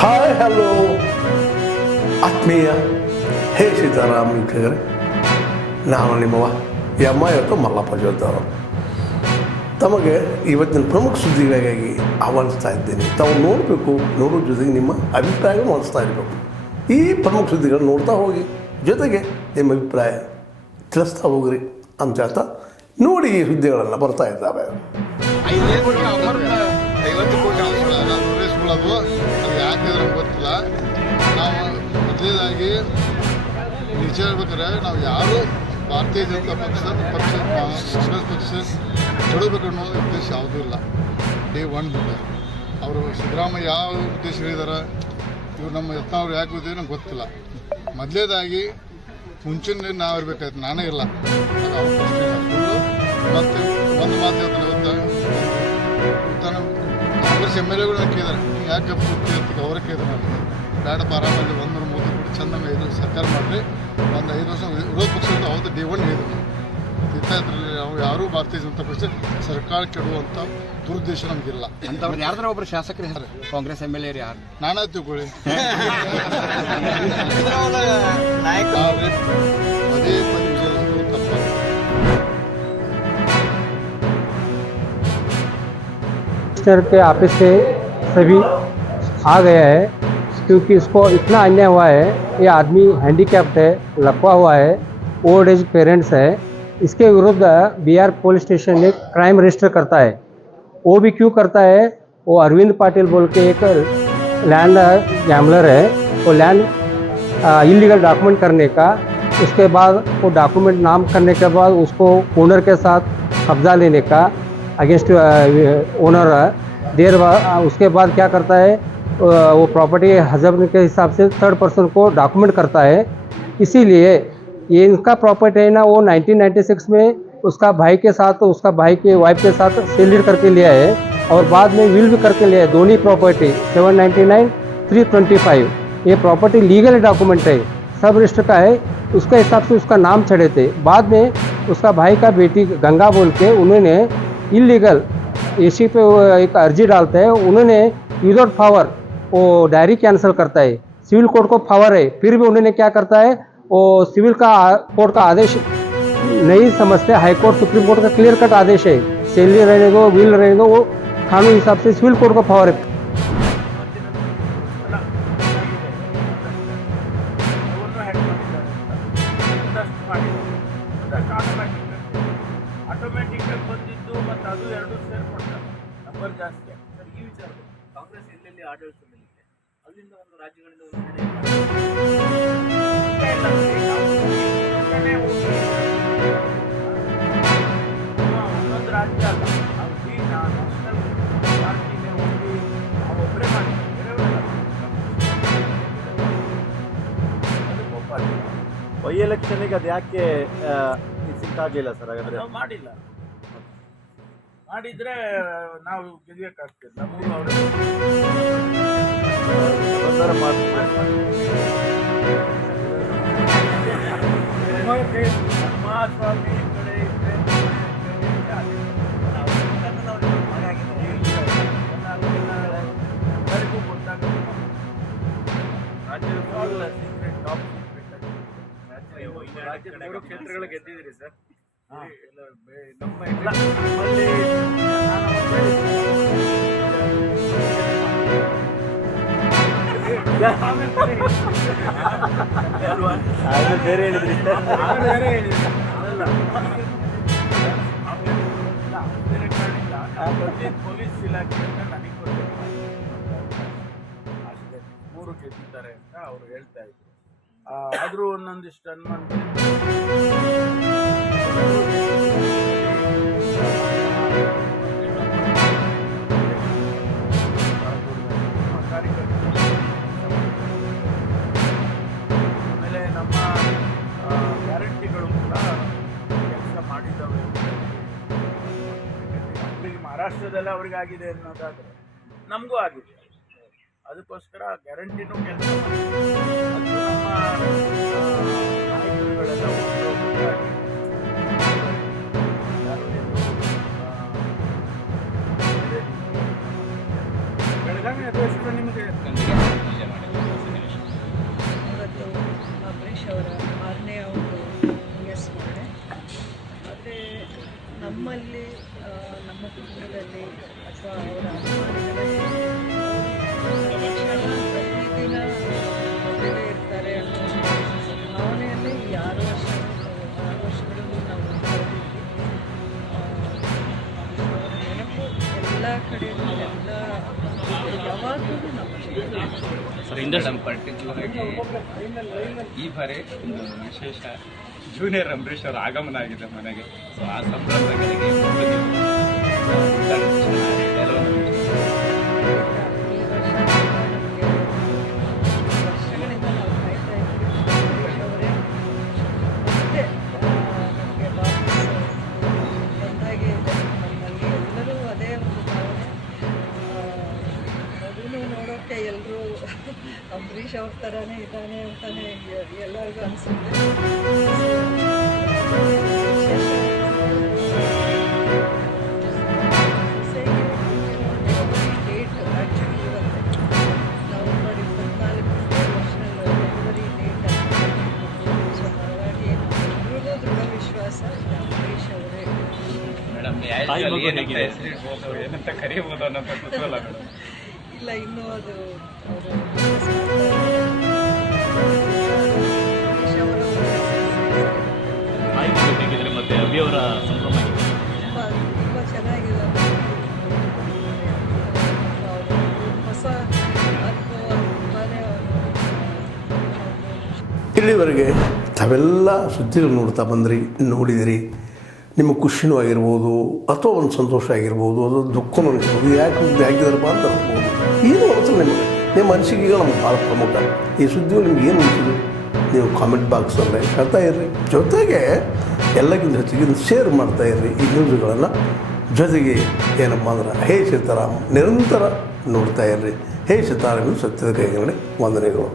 Hi hello ಆತ್ಮೀಯ, ಹೇ ಸೀತಾರಾಮ್ ಕೇಳಿದ್ರೆ ನಾನು ನಿಮ್ಮವ ಎಮ್ಮ ಇವತ್ತು ಮಲ್ಲಪ್ಪ ಜೋದ್ದವರು ತಮಗೆ ಇವತ್ತಿನ ಪ್ರಮುಖ ಸುದ್ದಿಗಳಿಗಾಗಿ ಆಹ್ವಾನಿಸ್ತಾ ಇದ್ದೇನೆ. ತಾವು ನೋಡಬೇಕು ನೋಡೋ ಜೊತೆಗೆ ನಿಮ್ಮ ಅಭಿಪ್ರಾಯ ಮಾಡಿಸ್ತಾ ಇರಬೇಕು. ಈ ಪ್ರಮುಖ ಸುದ್ದಿಗಳು ನೋಡ್ತಾ ಹೋಗಿ, ಜೊತೆಗೆ ನಿಮ್ಮ ಅಭಿಪ್ರಾಯ ತಿಳಿಸ್ತಾ ಹೋಗ್ರಿ ಅಂತ ಹೇಳ್ತಾ ನೋಡಿ ಈ ಸುದ್ದಿಗಳೆಲ್ಲ ಬರ್ತಾ ಇದ್ದಾವೆ. ನಿಜ ಹೇಳ್ಬೇಕಾದ್ರೆ ನಾವು ಯಾರು ಭಾರತೀಯ ಜನತಾ ಪಕ್ಷ ಪಕ್ಷ, ಕಾಂಗ್ರೆಸ್ ಪಕ್ಷ ಕೆಡಬೇಕು ಅನ್ನೋ ಉದ್ದೇಶ ಯಾವುದೂ ಇಲ್ಲ. ಡೇ ಒನ್ ಬಿಟ್ಟು ಅವರು ಸಿದ್ದರಾಮಯ್ಯ ಯಾವ ಉದ್ದೇಶ ಹೇಳಿದಾರೆ, ಇವ್ರು ನಮ್ಮ ಯತ್ನ ಅವ್ರು ಯಾಕೆ ಬಿದ್ದೀವಿ ನಂಗೆ ಗೊತ್ತಿಲ್ಲ. ಮೊದಲೇದಾಗಿ ಮುಂಚಿನ ನಾವು ಇರಬೇಕಾಯ್ತು, ನಾನೇ ಇಲ್ಲ. ಮತ್ತೆ ಒಂದು ಮಾತು ಹೇಳ್ತಾನೆ ಗೊತ್ತಾ? ಕಾಂಗ್ರೆಸ್ ಎಂ ಎಲ್ ಎಗಳನ್ನ ಕೇಳಿದಾರೆ. ಯಾಕೆ ಅವರ ಕೇಳಿದ್ರೆ. ಬೇಡಪ್ಪ ಆರಾಮಲ್ಲಿ ಒಂದು ಮೂವತ್ತು ಕೋಟಿ ಚಂದ ಐದು ವರ್ಷ ಸರ್ಕಾರ ಮಾಡಿರಿ ಒಂದು ಐದು ವರ್ಷ ವಿರೋಧ ಪಕ್ಷ ಅಂತ ಅವತ್ತು ಡಿ ಒನ್ ಹೇಳಿದ್ರು ಇದ್ರಲ್ಲಿ ನಾವು ಯಾರೂ ಭಾರತೀಯ ಜನತಾ ಪಕ್ಷ ಸರ್ಕಾರ ಕೆಡುವಂಥ ದುರುದ್ದೇಶ ನಮಗಿಲ್ಲ ಅಂತವ್ರು ಯಾರ್ದಾರ ಒಬ್ರು ಶಾಸಕರು ಹೆಸರು ಕಾಂಗ್ರೆಸ್ ಎಮ್ ಎಲ್ ಎ ಯಾರು ನಾನೇ ತಿಳ್ಕೊಳ್ಳಿ ನಾಯಕ ಆದ್ರೆ ಪದೇ ಪದೇ ವಿಜಯ ತಪ್ಪ मिनिस्टर के ऑफिस से सभी आ गया है क्योंकि इसको इतना अन्याय हुआ है, ये आदमी हैंडीकैप्ड है लकवा हुआ है ओल्ड एज पेरेंट्स है। इसके विरुद्ध बिहार पुलिस स्टेशन ने क्राइम रजिस्टर करता है। वो भी क्यों करता है? वो अरविंद पाटिल बोल के एक लैंड गैमलर है। वो लैंड इलीगल डॉक्यूमेंट करने का, उसके बाद वो डॉक्यूमेंट नाम करने के बाद उसको ओनर के साथ कब्जा लेने का अगेंस्ट ओनर देर उसके बाद क्या करता है? वो प्रॉपर्टी हजब के हिसाब से थर्ड पर्सन को डॉक्यूमेंट करता है। इसीलिए ये इनका प्रॉपर्टी है ना, वो 1996 में उसका भाई के साथ, उसका भाई के वाइफ के साथ सेलिड करके लिया है और बाद में विल भी करके लिया है, दोनों प्रॉपर्टी 799 325 ये प्रॉपर्टी लीगल डॉक्यूमेंट है, सब रजिस्टर का है। उसके हिसाब से उसका नाम चढ़े थे। बाद में उसका भाई का बेटी गंगा बोल के उन्होंने इलीगल एसी पे एक अर्जी डालते हैं, उन्होंने विदाउट पावर वो डायरी कैंसिल करता है सिविल कोर्ट को पावर है फिर भी उन्होंने क्या करता है वो सिविल का कोर्ट का आदेश नहीं समझते हाई कोर्ट सुप्रीम कोर्ट का क्लियर कट आदेश है सैलरी रहने दो बिल रहने दो वो कानून हिसाब से सिविल कोर्ट का पावर है ಆಟೋಮೆಟಿಕ್ ಆಗಿ ಬಂದಿದ್ದು ಮತ್ತು ಅದು ಎರಡು ಸೇರ್ಪಡ್ತಾರೆ ನಂಬರ್ ಜಾಸ್ತಿ ಸರ್ ಈ ವಿಚಾರ ಕಾಂಗ್ರೆಸ್ ಎಲ್ಲೆಲ್ಲಿ ಆಡಳಿತದಲ್ಲಿದೆ ಅಲ್ಲಿಂದ ಒಂದು ರಾಜ್ಯಗಳಿಂದ ಒಂದು ರಾಜ್ಯ ಅಲ್ಲ. ನ್ಯಾಷನಲ್ ಪಾರ್ಟಿಗೆ ಹೋಗಿ ಮಾಡಿ ಅದು ಬೈ ಎಲೆಕ್ಷನ್ಗೆ ಅದು ಯಾಕೆ ಸಿಕ್ಕಾಗಲಿಲ್ಲ ಸರ್? ಹಾಗಾದ್ರೆ ಮಾಡಿಲ್ಲ. ಮಾಡಿದ್ರೆ ನಾವು ಗೆಲ್ಲಬೇಕಾಗ್ತದೆ ನಮಗೂ ಅವರು ನಿರ್ಧಾರ ಮಾಡಿ ಸ್ವಾಮಿ ಕಡೆ ಎಲ್ಲರಿಗೂ ಗೊತ್ತಾಗುತ್ತೆ ರಾಜ್ಯದ ಸೀಕ್ರೆಟ್ ಟಾಪ್ ಸೀಕ್ರೆಟ್ ರಾಜ್ಯದ ಮೂರು ಕ್ಷೇತ್ರಗಳು ಗೆದ್ದಿದ್ದೀರಿ ಸರ್ ನಮ್ಮ ಎಲ್ಲ ನಮ್ಮಲ್ಲಿ. ಆಮೇಲೆ ಬೇರೆ ಹೇಳಿದ್ರಿ ಪೊಲೀಸ್ ಇಲಾಖೆಯಿಂದ ನನಗೆ ಅಷ್ಟೇ ಮೂರು ಗೆದ್ದಿದ್ದಾರೆ ಅಂತ ಅವರು ಹೇಳ್ತಾ ಇದ್ರು. ಆದ್ರೂ ಒಂದೊಂದಿಷ್ಟು ಅನುಮಾನ ಆಮೇಲೆ ಗ್ಯಾರಂಟಿಗಳು ಕೂಡ ಕೆಲಸ ಮಾಡಿದ್ದಾವೆ ಅವರಿಗೆ ಮಹಾರಾಷ್ಟ್ರದಲ್ಲಿ ಅವ್ರಿಗೆ ಆಗಿದೆ ಅನ್ನೋದಾದ್ರೆ ನಮಗೂ ಆಗಿದೆ. ಅದಕ್ಕೋಸ್ಕರ ಗ್ಯಾರಂಟಿನೂ ಕೆಲಸ ಈ ಬಾರಿ ಒಂದು ವಿಶೇಷ ಜೂನಿಯರ್ ಅಂಬರೀಷ್ ಅವರ ಆಗಮನ ಆಗಿದೆ ಮನೆಗೆ. ಸೊ ಆ ಸಂಭ್ರಮದಲ್ಲಿ ಅಂಬರೀಷ್ ಅವ್ರ ಥರನೇ ಇದ್ದಾನೆ ಅಂತಾನೆ ಎಲ್ಲರಿಗೂ ಅನಿಸುತ್ತೆ. ಡೇಟ್ ಆ್ಯಕ್ಚುಲಿ ವಿಶ್ವಾಸ ಅಂಬರೀಷ್ ಅವರೇ ಮೇಡಮ್ ಏನಂತ ಅನ್ನೋಂಥ ಕುತೂಹಲ ಮೇಡಮ್ ಇಲ್ಲ ಇನ್ನು ಅದು ಅವರು ಹೇಗಿದ್ರೆ ಮತ್ತೆ ಅಭಿಯವರ ಸಂಭ್ರಮ ಹೇಗಿದೆ? ತುಂಬ ತುಂಬ ಚೆನ್ನಾಗಿದೆ ಅವರು ಹೊಸ ಅನುಭವ ತುಂಬಾನೇ ಇಲ್ಲಿವರೆಗೆ ತಾವೆಲ್ಲ ಸುದ್ದಿಗಳು ನೋಡ್ತಾ ಬಂದ್ರಿ ನೋಡಿದಿರಿ ನಿಮಗೆ ಖುಷಿನೂ ಆಗಿರ್ಬೋದು ಅಥವಾ ಒಂದು ಸಂತೋಷ ಆಗಿರ್ಬೋದು, ಅದು ದುಃಖನೂ ಅನಿಸ್ಬೋದು. ಯಾಕೆ ಇದು ಆಗಿದಾರಪ್ಪ ಅಂತ ಅನ್ಬೋದು ಏನು ಅನಿಸಲ್ಲ ನಿಮಗೆ ನಿಮ್ಮ ಅನಿಸಿಕೆಗಳು ನಮ್ಗೆ ಭಾಳ ಪ್ರಮುಖ. ಈ ಸುದ್ದಿಗಳು ನಿಮ್ಗೆ ಏನು ಅನಿಸಿದ್ರು ನೀವು ಕಾಮೆಂಟ್ ಬಾಕ್ಸಲ್ಲೇ ಹೇಳ್ತಾ ಇರ್ರಿ. ಜೊತೆಗೆ ಎಲ್ಲಕ್ಕಿಂತ ಹೆಚ್ಚಿಗೆ ಶೇರ್ ಮಾಡ್ತಾ ಇರ್ರಿ ಈ ನ್ಯೂಸ್ಗಳನ್ನು ಜೊತೆಗೆ ಏನಪ್ಪ ಅಂದ್ರೆ ಹೇ ಸೀತಾರಾಮ್, ನಿರಂತರ ನೋಡ್ತಾ ಇರ್ರಿ. ಹೇ ಸೀತಾರಾಮ್ ಸತ್ಯದ ಕೈಗಡೆ ವಂದನೆಗಳು.